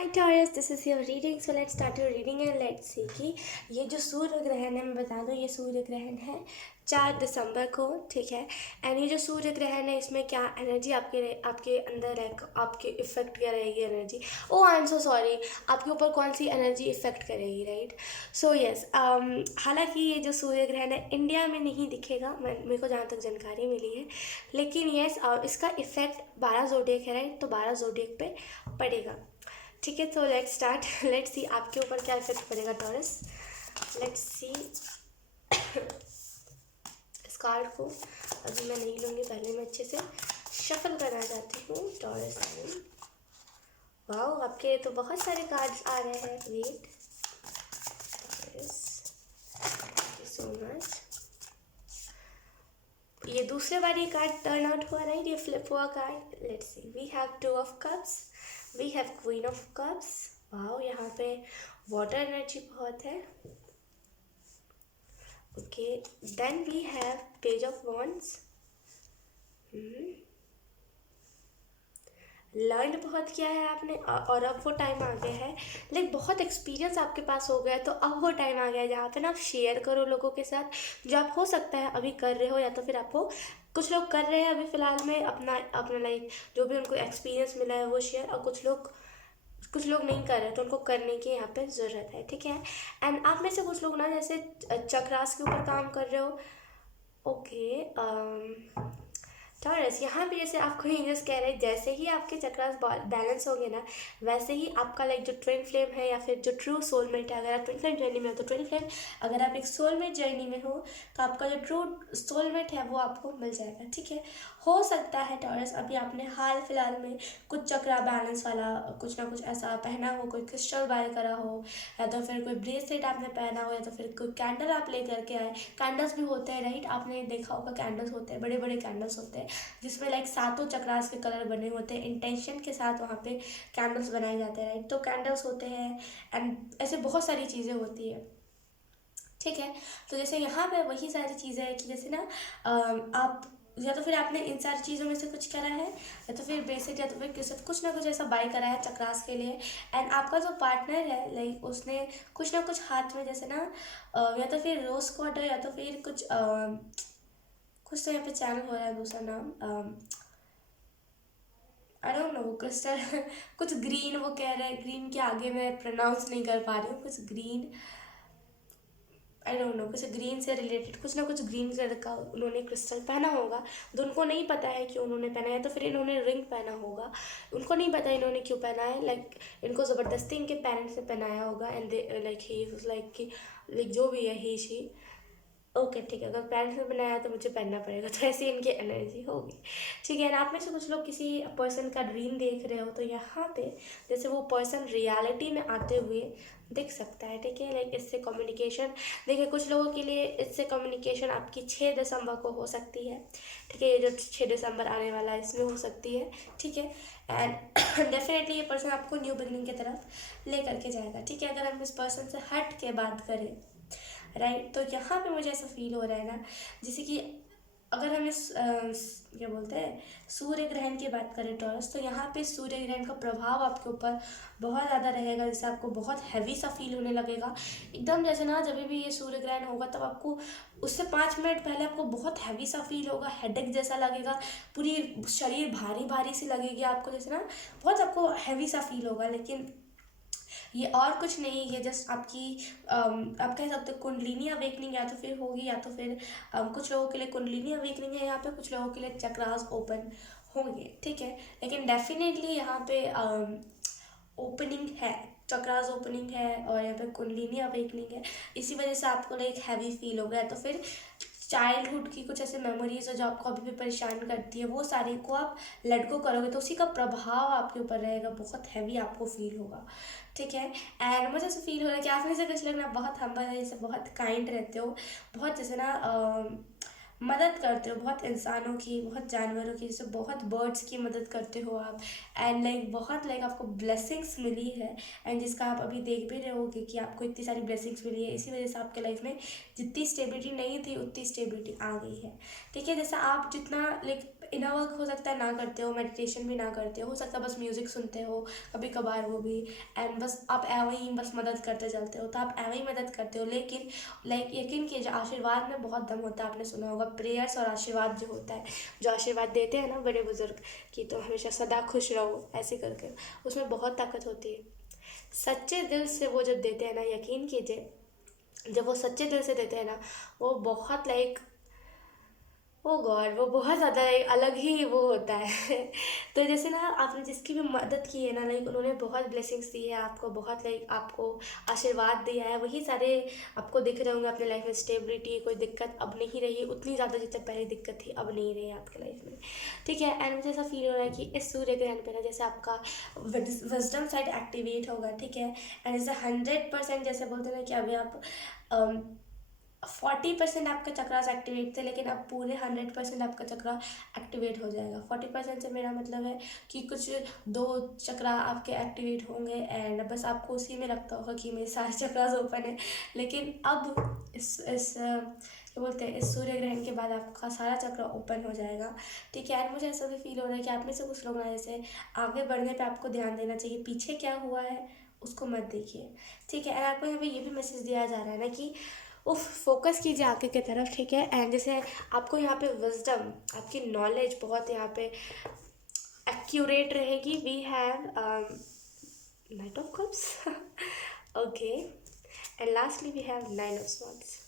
Hi Taurus, this is your reading. So let's start your reading and let's see कि ये जो सूर्य ग्रहण है, मैं बता दूँ ये सूर्य ग्रहण है 4 दिसंबर को, ठीक है। एंड ये जो सूर्य ग्रहण है इसमें क्या एनर्जी आपके अंदर है, आपके इफेक्ट क्या रहेगी energy. Oh I am so sorry, आपके ऊपर कौन सी एनर्जी इफेक्ट करेगी, राइट। सो यस, हालांकि ये जो सूर्य ग्रहण है इंडिया में नहीं दिखेगा, मेरे को जहाँ तक जानकारी मिली है, लेकिन यस इसका इफेक्ट 12 जोडियक है, राइट। तो 12 जोडियक पे पड़ेगा, ठीक है। तो लेट्स स्टार्ट। लेट्स सी आपके ऊपर क्या इफेक्ट पड़ेगा टॉरस। लेट्स सी इस कार्ड को अभी मैं नहीं लूँगी, पहले मैं अच्छे से शफल करना चाहती हूँ टॉरस में। वाओ, आपके तो बहुत सारे कार्ड्स आ रहे हैं। Wait, thank you so much. ये दूसरे बार ये कार्ड टर्न आउट हुआ, राइट। ये फ्लिप हुआ card. Let's see, we have 2 of cups, we have queen of cups. Wow, यहाँ पे वाटर एनर्जी बहुत है। Okay, then we have page of wands. Learn बहुत किया है आपने और अब वो टाइम आ गया है, लाइक बहुत एक्सपीरियंस आपके पास हो गया है। तो अब वो टाइम आ गया है जहाँ पे ना आप शेयर करो लोगों के साथ, जो आप हो सकता है अभी कर रहे हो, या तो फिर आपको कुछ लोग कर रहे हैं अभी फ़िलहाल में अपना लाइक जो भी उनको एक्सपीरियंस मिला है वो शेयर, और कुछ लोग नहीं कर रहे तो उनको करने की यहाँ पे ज़रूरत है, ठीक है। एंड आप में से कुछ लोग ना जैसे चक्रास के ऊपर काम कर रहे हो। ओके, टॉरस, यहाँ पे जैसे आपको एंजल्स कह रहे हैं जैसे ही आपके चक्रास बैलेंस होंगे ना, वैसे ही आपका लाइक जो ट्विन फ्लेम है या फिर जो ट्रू सोलमेट है, अगर आप ट्विन फ्लेम जर्नी में हो तो ट्विन फ्लेम, अगर आप एक सोलमेट जर्नी में हो तो आपका जो ट्रू सोलमेट है वो आपको मिल जाएगा, ठीक है। हो सकता है टॉरस अभी आपने हाल फिलहाल में कुछ चक्रा बैलेंस वाला कुछ ना कुछ ऐसा पहना हो, कोई क्रिस्टल बाय करा हो, या तो फिर कोई ब्रेसलेट आपने पहना हो, या तो फिर कोई कैंडल आप ले करके आए। कैंडल्स भी होते हैं, राइट। आपने देखा होगा कैंडल्स होते हैं, बड़े बड़े कैंडल्स होते हैं जिसमें लाइक 7 चक्रास के कलर बने होते हैं, इंटेंशन के साथ वहाँ पे कैंडल्स बनाए जाते हैं, राइट। तो कैंडल्स होते हैं एंड ऐसे बहुत सारी चीज़ें होती है, ठीक है। तो जैसे यहाँ पे वही सारी चीज़ें हैं कि जैसे ना आप या तो फिर आपने इन सारी चीज़ों में से कुछ करा है, या तो फिर बेसिक, या तो फिर किसी कुछ ना कुछ ऐसा बाय करा है चक्रास के लिए। एंड आपका जो पार्टनर है लाइक उसने कुछ ना कुछ हाथ में जैसे ना या तो फिर रोज़ क्वार्टर, या तो फिर कुछ तो यहाँ पे चैनल हो रहा है दूसरा नाम, आई डोंट नो क्रिस्टल कुछ ग्रीन वो कह रहे हैं, ग्रीन के आगे मैं प्रोनाउंस नहीं कर पा रही हूँ, कुछ ग्रीन, आई डोंट नो, कुछ ग्रीन से रिलेटेड कुछ ना कुछ ग्रीन कलर का उन्होंने क्रिस्टल पहना होगा। तो उनको नहीं पता है कि उन्होंने पहना है, तो फिर इन्होंने रिंग पहना होगा, उनको नहीं पता इन्होंने क्यों पहना है, लाइक इनको ज़बरदस्ती इनके पेरेंट्स ने पहनाया होगा। एंड लाइक ही लाइक कि लाइक जो भी है ही शी, ओके ठीक है, अगर पेरेंट्स ने बनाया तो मुझे पहनना पड़ेगा, तो ऐसी इनकी एनर्जी होगी, ठीक है। आप में से कुछ लोग किसी पर्सन का ड्रीम देख रहे हो, तो यहाँ पे जैसे वो पर्सन रियलिटी में आते हुए दिख सकता है, ठीक है। लाइक इससे कम्युनिकेशन, देखिए कुछ लोगों के लिए इससे कम्युनिकेशन आपकी 6 दिसंबर को हो सकती है, ठीक है। ये जो 6 दिसंबर आने वाला है इसमें हो सकती है, ठीक है। एंड डेफिनेटली ये पर्सन आपको न्यू बिगनिंग की तरफ ले करके जाएगा, ठीक है। अगर हम इस पर्सन से हट के बात करें, राइट, तो यहाँ पे मुझे ऐसा फील हो रहा है ना, जैसे कि अगर हम इस क्या बोलते हैं सूर्य ग्रहण की बात करें टॉरस, तो यहाँ पे सूर्य ग्रहण का प्रभाव आपके ऊपर बहुत ज़्यादा रहेगा, जैसे आपको बहुत हैवी सा फील होने लगेगा एकदम। जैसे ना जब भी ये सूर्य ग्रहण होगा तब आपको उससे 5 मिनट पहले आपको बहुत हैवी सा फील होगा, हेडेक जैसा लगेगा, पूरी शरीर भारी भारी सी लगेगी आपको, जैसे ना बहुत आपको हैवी सा फील होगा। लेकिन ये और कुछ नहीं, ये जस्ट आपकी आप कह सकते हो कुंडलिनी अवेकनिंग या तो फिर होगी, या तो फिर कुछ लोगों के लिए कुंडलिनी अवेकनिंग है यहाँ पे, कुछ लोगों के लिए चक्रास ओपन होंगे, ठीक है। लेकिन डेफिनेटली यहाँ पे ओपनिंग है, चक्रास ओपनिंग है, और यहाँ पे कुंडलिनी अवेकनिंग है। इसी वजह से आपको लाइक हैवी फील हो गया, तो फिर चाइल्डहुड की कुछ ऐसे मेमोरीज है जो आपको अभी भी परेशान करती है, वो सारी को आप लेट गो करोगे तो उसी का प्रभाव आपके ऊपर रहेगा, बहुत हैवी आपको फील होगा, ठीक है। एंड मुझे ऐसे फील हो रहा है कि आप में से कुछ लोग ना बहुत हम्बल है, जैसे बहुत काइंड रहते हो, बहुत जैसे ना मदद करते हो बहुत इंसानों की, बहुत जानवरों की, जैसे बहुत बर्ड्स की मदद करते हो आप। एंड लाइक बहुत लाइक आपको ब्लेसिंग्स मिली है, एंड जिसका आप अभी देख भी रहे होगे कि आपको इतनी सारी ब्लेसिंग्स मिली है, इसी वजह से आपके लाइफ में जितनी स्टेबिलिटी नहीं थी उतनी स्टेबिलिटी आ गई है, ठीक है। जैसा आप जितना लाइक इनर वर्क हो सकता है ना करते हो, मेडिटेशन भी ना करते हो सकता है बस म्यूज़िक सुनते हो कभी कभार वो भी, एंड बस आप ऐवे ही बस मदद करते चलते हो, तो आप ऐवे ही मदद करते हो। लेकिन लाइक यकीन कीजिए आशीर्वाद में बहुत दम होता है, आपने सुना होगा प्रेयर्स और आशीर्वाद जो होता है, जो आशीर्वाद देते हैं ना बड़े बुजुर्ग कि तुम हमेशा सदा खुश रहो ऐसे करके, उसमें बहुत ताकत होती है। सच्चे दिल से वो जब देते हैं ना, यकीन कीजिए जब वो सच्चे दिल से देते हैं ना, वो बहुत लाइक ओ गॉड वो बहुत ज़्यादा एक अलग ही वो होता है तो जैसे ना आपने जिसकी भी मदद की है ना, लाइक उन्होंने बहुत ब्लेसिंग्स दी है आपको, बहुत लाइक आपको आशीर्वाद दिया है, वही सारे आपको दिख रहे होंगे अपने लाइफ में। स्टेबिलिटी, कोई दिक्कत अब नहीं रही उतनी ज़्यादा जितनी पहले दिक्कत थी, अब नहीं रही आपके लाइफ में, ठीक है। एंड मुझे ऐसा फील हो रहा है कि इस सूर्य ग्रहण पे ना जैसे आपका विजडम साइड एक्टिवेट होगा, ठीक है। एंड जैसे 100% जैसे बोलते हैं ना कि अभी आप 40% आपके चक्रास एक्टिवेट थे, लेकिन अब पूरे 100% आपका चक्रा एक्टिवेट हो जाएगा। 40% से मेरा मतलब है कि कुछ 2 चक्रा आपके एक्टिवेट होंगे एंड बस आपको उसी में लगता होगा कि मेरे सारे चक्रास ओपन है। लेकिन अब इस क्या बोलते हैं, इस सूर्य ग्रहण के बाद आपका सारा चक्र ओपन हो जाएगा, ठीक है। एंड मुझे ऐसा भी फील हो रहा है कि आप में से कुछ लोग ना जैसे आगे बढ़ने पे आपको ध्यान देना चाहिए, पीछे क्या हुआ है उसको मत देखिए, ठीक है। एंड आपको यहाँ पे ये भी मैसेज दिया जा रहा है ना कि उफ फोकस कीजिए आगे की तरफ, ठीक है। एंड जैसे आपको यहाँ पे विजडम, आपकी नॉलेज बहुत यहाँ पे एक्यूरेट रहेगी। We have knight of cups okay, and lastly we have 9 of swords.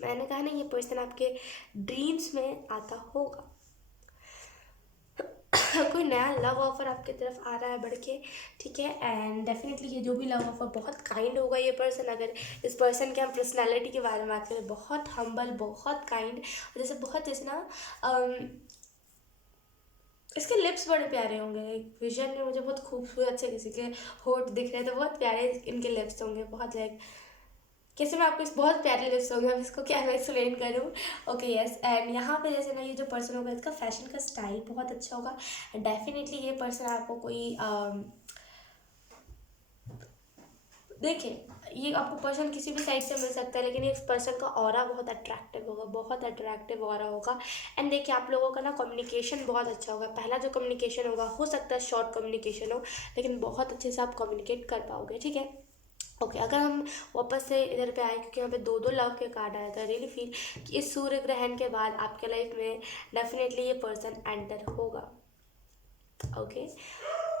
मैंने कहा ना ये पर्सन आपके ड्रीम्स में आता होगा कोई नया लव ऑफर आपकी तरफ आ रहा है बढ़ के, ठीक है। एंड डेफिनेटली ये जो भी लव ऑफर बहुत काइंड होगा ये पर्सन। अगर इस पर्सन के हम पर्सनालिटी के बारे में बात करें, बहुत हम्बल, बहुत काइंड, जैसे बहुत जैसे ना इसके लिप्स बड़े प्यारे होंगे। एक विजन में मुझे बहुत खूबसूरत से किसी के होठ दिख रहे हैं, तो बहुत प्यारे इनके लिप्स होंगे, बहुत लाइक कैसे मैं आपको इस बहुत प्यारे लिप्स होंगे, अब इसको क्या मैं एक्सप्लेन करूँ। ओके यस, एंड यहाँ पे जैसे ना ये जो पर्सन होगा इसका फैशन का स्टाइल बहुत अच्छा होगा। डेफिनेटली ये पर्सन आपको कोई देखिए ये आपको पर्सन किसी भी साइड से मिल सकता है, लेकिन इस पर्सन का ऑरा बहुत अट्रैक्टिव होगा, बहुत अट्रैक्टिव ऑरा होगा। एंड देखिए आप लोगों का ना कम्युनिकेशन बहुत अच्छा होगा। पहला जो कम्युनिकेशन होगा हो सकता है शॉर्ट कम्युनिकेशन हो, लेकिन बहुत अच्छे से आप कम्युनिकेट कर पाओगे, ठीक है। ओके अगर हम वापस से इधर पे आए, क्योंकि यहाँ पे 2 लव के कार्ड आया था, रियली फील कि इस सूर्य ग्रहण के बाद आपके लाइफ में डेफिनेटली ये पर्सन एंटर होगा। ओके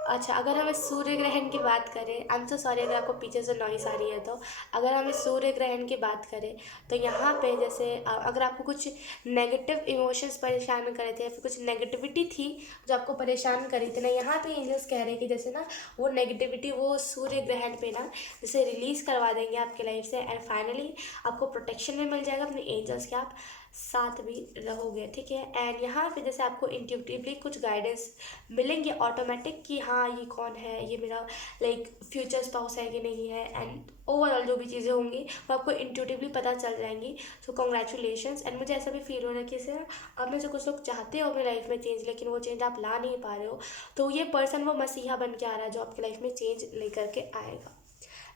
अच्छा, अगर हम इस सूर्य ग्रहण की बात करें, आई एम सो सॉरी अगर आपको पीछे से नॉइस आ रही है, तो अगर हम इस सूर्य ग्रहण की बात करें तो यहाँ पे जैसे अगर आपको कुछ नेगेटिव इमोशंस परेशान कर रहे थे या फिर कुछ नेगेटिविटी थी जो आपको परेशान करी थी ना, यहाँ पे एंजल्स कह रहे हैं कि जैसे ना वो नेगेटिविटी वो सूर्य ग्रहण पे ना जैसे रिलीज़ करवा देंगे आपके लाइफ से। एंड फाइनली आपको प्रोटेक्शन भी मिल जाएगा अपने एंजल्स के, आप साथ भी रहोगे, ठीक है। एंड यहाँ पे जैसे आपको इंट्यूटिवली कुछ गाइडेंस मिलेंगे ऑटोमेटिक कि हाँ ये कौन है, ये मेरा लाइक फ्यूचर स्पाउस है कि नहीं है, एंड ओवरऑल जो भी चीज़ें होंगी वो आपको इंट्यूटिवली पता चल जाएंगी। सो कॉन्ग्रेचुलेशंस। एंड मुझे ऐसा भी फील हो रहा है कि जैसे आप में से कुछ लोग चाहते हो अपनी लाइफ में चेंज, लेकिन वो चेंज आप ला नहीं पा रहे हो, तो ये पर्सन वो मसीहा बन के आ रहा है जो आपकी लाइफ में चेंज लेकर के आएगा।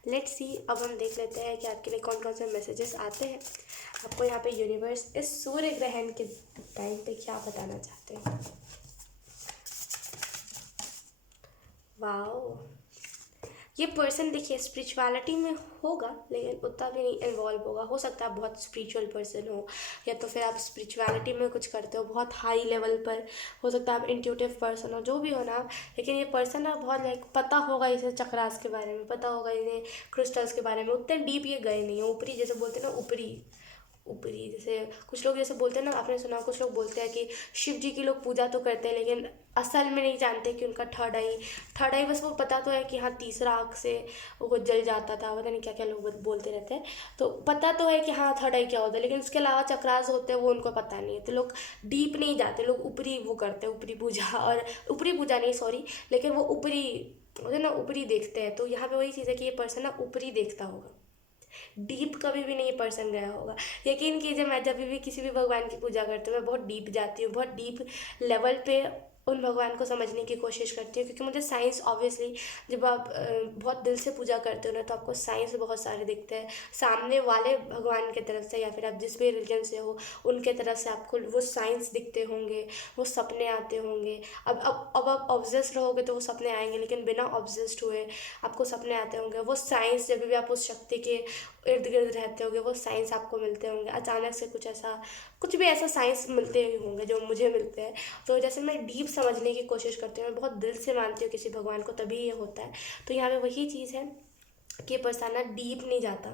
लेट्स सी, अब हम देख लेते हैं कि आपके लिए कौन कौन से मैसेजेस आते हैं। आपको यहाँ पे यूनिवर्स इस सूर्य ग्रहण के टाइम पे क्या बताना चाहते हैं। वाओ, ये पर्सन देखिए स्पिरिचुअलिटी में होगा लेकिन उतना भी नहीं इन्वॉल्व होगा। हो सकता है बहुत स्पिरिचुअल पर्सन हो, या तो फिर आप स्पिरिचुअलिटी में कुछ करते हो बहुत हाई लेवल पर, हो सकता है आप इंट्यूटिव पर्सन हो, जो भी हो ना आप। लेकिन ये पर्सन ना बहुत लाइक पता होगा इसे चक्रास के बारे में, पता होगा इन्हें क्रिस्टल्स के बारे में, उतने डीप ये गए नहीं है, ऊपरी जैसे बोलते हैं ना, ऊपरी ऊपरी जैसे कुछ लोग जैसे बोलते हैं ना, आपने सुना कुछ लोग बोलते हैं कि शिव जी की लोग पूजा तो करते हैं लेकिन असल में नहीं जानते कि उनका थर्ड आई बस वो पता तो है कि हाँ तीसरा आँख से वो जल जाता था, पता नहीं क्या क्या लोग बोलते रहते हैं, तो पता तो है कि हाँ थर्ड आई क्या होता है, लेकिन उसके अलावा चक्रास होते हैं वो उनको पता नहीं है। तो लोग डीप नहीं जाते, लोग ऊपरी वो करते हैं, ऊपरी पूजा, और ऊपरी पूजा नहीं सॉरी, लेकिन वो ऊपरी होते ना, ऊपरी देखते हैं। तो यहाँ पे वही चीज़ है कि ये पर्सन ना ऊपरी देखता होगा, डीप कभी भी नहीं पर्सन गया होगा। यकीन कीजिए मैं जब भी किसी भी भगवान की पूजा करती हूँ मैं बहुत डीप जाती हूँ, बहुत डीप लेवल पे उन भगवान को समझने की कोशिश करती हूँ, क्योंकि मुझे साइंस ऑब्वियसली, जब आप बहुत दिल से पूजा करते हो ना, तो आपको साइंस बहुत सारे दिखते हैं सामने वाले भगवान के तरफ से, या फिर आप जिस भी रिलीजन से हो उनके तरफ से आपको वो साइंस दिखते होंगे, वो सपने आते होंगे। अब आप ऑब्सेस्ड रहोगे तो वो सपने आएंगे, लेकिन बिना ऑब्सेस्ड हुए आपको सपने आते होंगे। वो साइंस, जब भी आप उस शक्ति के इर्द गिर्द रहते होंगे, वो साइंस आपको मिलते होंगे अचानक से, कुछ भी ऐसा साइंस मिलते ही होंगे जो मुझे मिलते हैं। तो जैसे मैं डीप समझने की कोशिश करती हूँ, मैं बहुत दिल से मानती हूँ किसी भगवान को, तभी ये होता है। तो यहाँ पे वही चीज़ है कि ये पर्सन ना डीप नहीं जाता,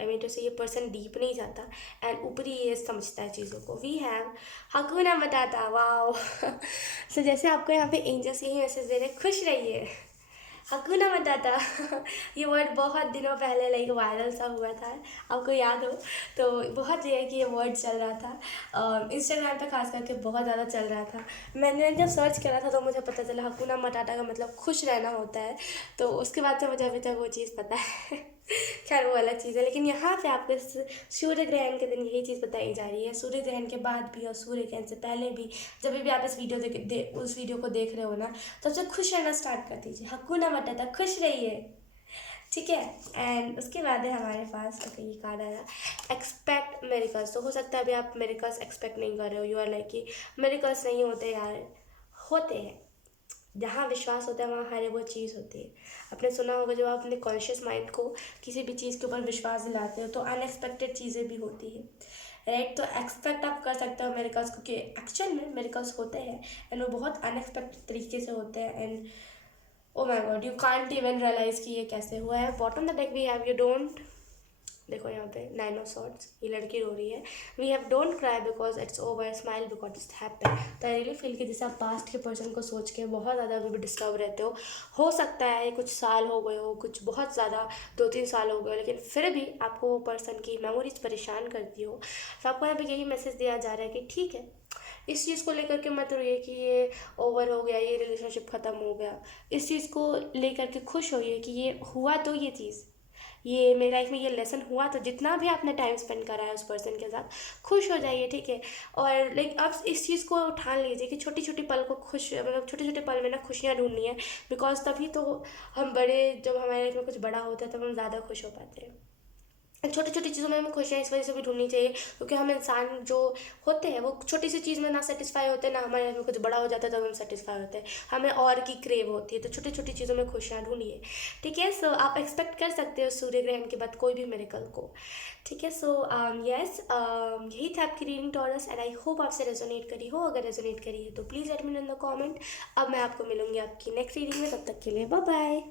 आई मीन टू से ये पर्सन डीप नहीं जाता एंड ऊपरी ये समझता है चीज़ों को। We have hakuna matata, wow. So जैसे आपको यहाँ पे एंजल्स यही मैसेज दे रहे हैं, खुश रहिए, हकुना मटाटा। ये वर्ड बहुत दिनों पहले लाइक वायरल सा हुआ था, आपको याद हो तो। बहुत रेयर कि ये वर्ड चल रहा था इंस्टाग्राम पे, खास करके बहुत ज़्यादा चल रहा था। मैंने जब सर्च करा था तो मुझे पता चला हकुना मटाटा का मतलब खुश रहना होता है। तो उसके बाद से मुझे अभी तक वो चीज़ पता है। खैर वो अलग चीज़ है, लेकिन यहाँ पे आपको सूर्य ग्रहण के दिन यही चीज़ बताई जा रही है। सूर्य ग्रहण के बाद भी और सूर्य ग्रहण से पहले भी, जब भी आप इस उस वीडियो को देख रहे हो ना, तब से खुश रहना स्टार्ट कर दीजिए। हकुना मटाटा, खुश रहिए, ठीक है। एंड उसके बाद है हमारे पास, ओके ये कार्ड आया, एक्सपेक्ट मेरिकल्स। तो हो सकता है अभी आप मेरिकल्स एक्सपेक्ट नहीं कर रहे हो, यू आर लाइक कि मेरिकल्स नहीं होते यार, होते हैं। जहाँ विश्वास होता है वहाँ हर वो चीज़ होती है। आपने सुना होगा, जब आप अपने कॉन्शियस माइंड को किसी भी चीज़ के ऊपर विश्वास दिलाते हो तो अनएक्सपेक्टेड चीज़ें भी होती है, राइट। तो एक्सपेक्ट आप कर सकते हो मेरिकल्स, क्योंकि एक्चुअल में मेरिकल्स होते हैं एंड वो बहुत अनएक्सपेक्टेड तरीके से होते हैं। And oh my god, you can't even realize कि ये कैसे हुआ है। Bottom the deck we have you don't, देखो यहाँ पे 9 ऑफ सॉर्ड्स, ये लड़की रो रही है। We have don't cry because it's over, smile because it's happen. तो आई रियली फील कि जैसे आप पास्ट के पर्सन को सोच के बहुत ज़्यादा अभी भी डिस्टर्ब रहते हो सकता है कुछ साल हो गए हो, कुछ बहुत ज़्यादा 2-3 साल हो गए, लेकिन फिर भी आपको वो पर्सन की मेमोरीज परेशान करती हो। तो आपको यहाँ पे यही मैसेज दिया जा रहा है कि ठीक है, इस चीज़ को लेकर के मत रोइए कि ये ओवर हो गया, ये रिलेशनशिप ख़त्म हो गया। इस चीज़ को लेकर के खुश होइए कि ये हुआ, तो ये चीज़, ये मेरी लाइफ में ये लेसन हुआ, तो जितना भी आपने टाइम स्पेंड करा है उस पर्सन के साथ, खुश हो जाइए, ठीक है। और लाइक आप इस चीज़ को ठान लीजिए कि छोटी छोटी पल को खुश, मतलब छोटे छोटे पल में ना खुशियाँ ढूंढनी है, बिकॉज तभी तो हम बड़े, जब हमारे लाइफ में कुछ बड़ा होता है तब हम ज़्यादा खुश हो पाते हैं। छोटी छोटी चीज़ों में हमें खुशियाँ इस वजह से भी ढूंढनी चाहिए, क्योंकि हम इंसान जो होते हैं वो छोटी सी चीज़ में ना सेटिस्फाई होते हैं, ना हमारे लाइफ में कुछ बड़ा हो जाता है तब हम सेटिस्फाई होते हैं, हमें और की क्रेव होती है। तो छोटी छोटी चीज़ों में खुशियाँ ढूंढिए, ठीक है। सो आप एक्सपेक्ट कर सकते हो सूर्य ग्रहण के बाद कोई भी मेरेकल को, ठीक है। सो यस, यही था आपकी reading taurus, and I hope आपसे रेजोनेट करी हो। अगर रेजोनेट करी है तो please let me know in the comment. अब मैं आपको मिलूंगी आपकी नेक्स्ट रीडिंग में, तब तक के लिए बाय बाय।